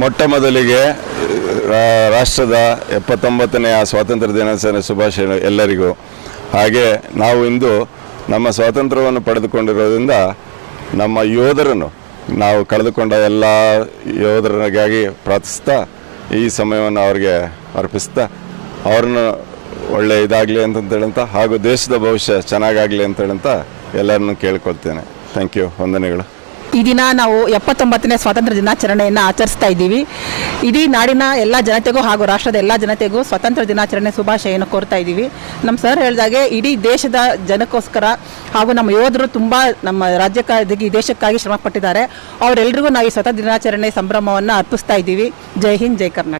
ಮೊಟ್ಟ ಮೊದಲಿಗೆ ರಾಷ್ಟ್ರದ ಎಪ್ಪತ್ತೊಂಬತ್ತನೆಯ ಸ್ವಾತಂತ್ರ್ಯ ದಿನಾಚರಣೆ ಶುಭಾಶಯ ಎಲ್ಲರಿಗೂ. ಹಾಗೆ ನಾವು ಇಂದು ನಮ್ಮ ಸ್ವಾತಂತ್ರ್ಯವನ್ನು ಪಡೆದುಕೊಂಡಿರೋದ್ರಿಂದ ನಮ್ಮ ಯೋಧರನ್ನು ನಾವು ಕಳೆದುಕೊಂಡ ಎಲ್ಲ ಯೋಧರಿಗಾಗಿ ಪ್ರಾರ್ಥಿಸ್ತಾ, ಈ ಸಮಯವನ್ನು ಅವರಿಗೆ ಅರ್ಪಿಸ್ತಾ, ಅವ್ರನ್ನ ಒಳ್ಳೆ ಇದಾಗಲಿ ಅಂತ ಹೇಳಂತ ಹಾಗೂ ದೇಶದ ಭವಿಷ್ಯ ಚೆನ್ನಾಗಾಗಲಿ ಅಂತ ಹೇಳಂತ ಎಲ್ಲರನ್ನು ಕೇಳ್ಕೊಳ್ತೇನೆ. ಥ್ಯಾಂಕ್ ಯು ವಂದನೆಗಳು. ಈ ದಿನ ನಾವು ಎಪ್ಪತ್ತೊಂಬತ್ತನೇ ಸ್ವಾತಂತ್ರ್ಯ ದಿನಾಚರಣೆಯನ್ನು ಆಚರಿಸ್ತಾ ಇದ್ದೀವಿ. ಇಡೀ ನಾಡಿನ ಎಲ್ಲ ಜನತೆಗೂ ಹಾಗೂ ರಾಷ್ಟ್ರದ ಎಲ್ಲ ಜನತೆಗೂ ಸ್ವಾತಂತ್ರ್ಯ ದಿನಾಚರಣೆ ಶುಭಾಶಯವನ್ನು ಕೋರ್ತಾ ಇದ್ದೀವಿ. ನಮ್ಮ ಸರ್ ಹೇಳಿದಾಗೆ ಇಡೀ ದೇಶದ ಜನಕ್ಕೋಸ್ಕರ ಹಾಗೂ ನಮ್ಮ ಯೋಧರು ತುಂಬ ನಮ್ಮ ರಾಜ್ಯಕ್ಕಾಗಿ, ದೇಶಕ್ಕಾಗಿ ಶ್ರಮಪಟ್ಟಿದ್ದಾರೆ. ಅವರೆಲ್ಲರಿಗೂ ನಾವು ಈ ಸ್ವತಂತ್ರ ದಿನಾಚರಣೆ ಸಂಭ್ರಮವನ್ನು ಅರ್ಪಿಸ್ತಾ ಇದ್ದೀವಿ. ಜೈ ಹಿಂದ್, ಜೈ ಕರ್ನಾಟಕ.